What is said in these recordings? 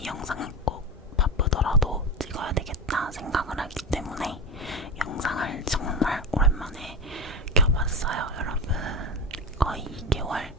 이 영상이 꼭 바쁘더라도 찍어야 되겠다 생각을 하기 때문에 영상을 정말 오랜만에 켜봤어요, 여러분. 거의 2개월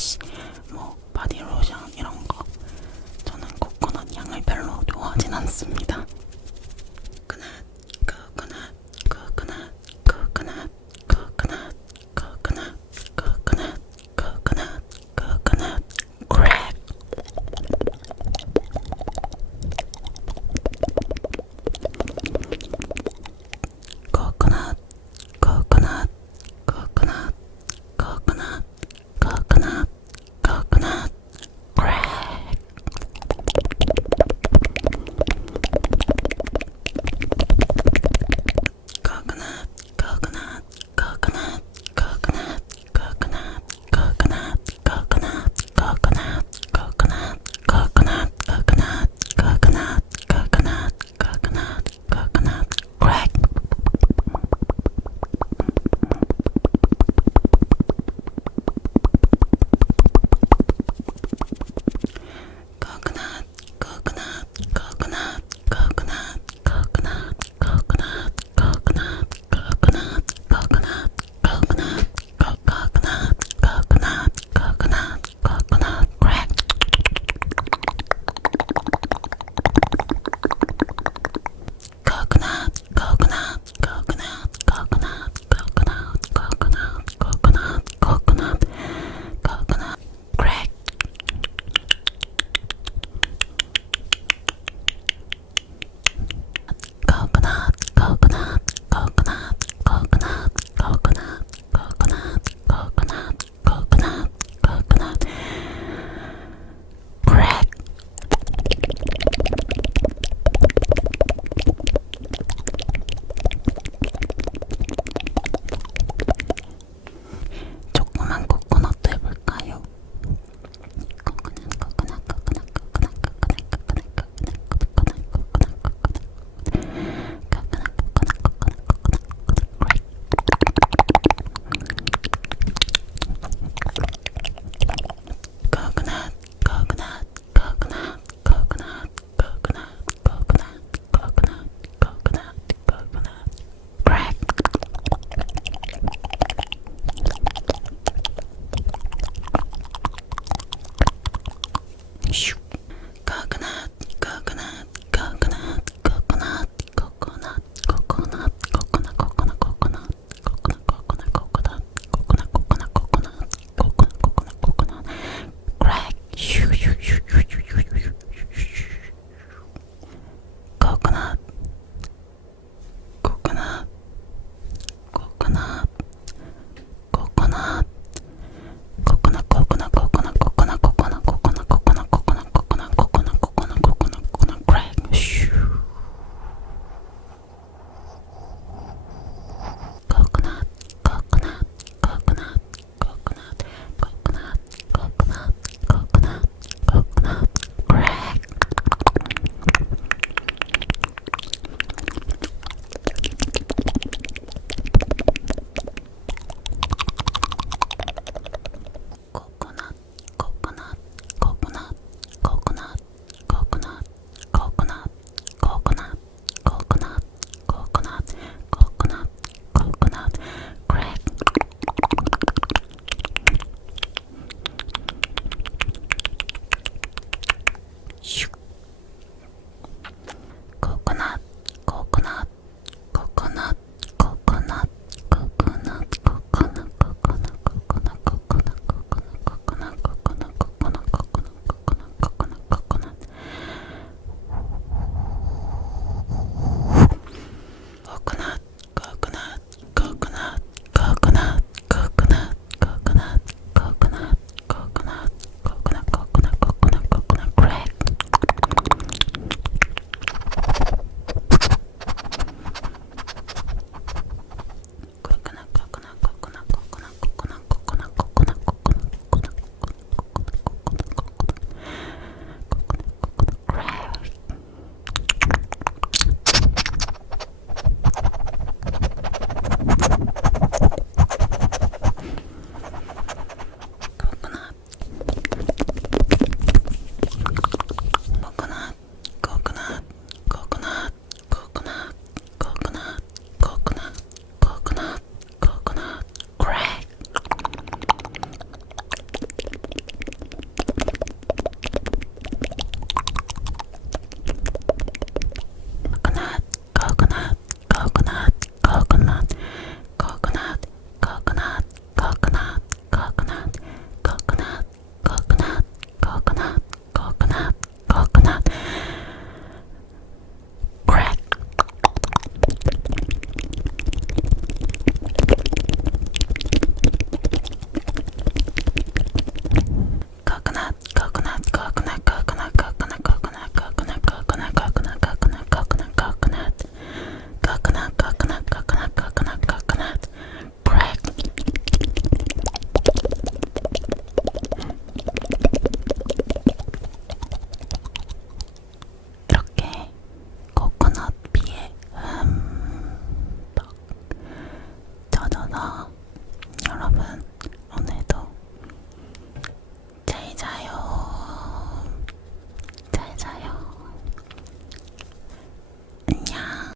브러쉬, 뭐 바디로션 이런 거 저는 코코넛 향을 별로 좋아하진 않습니다.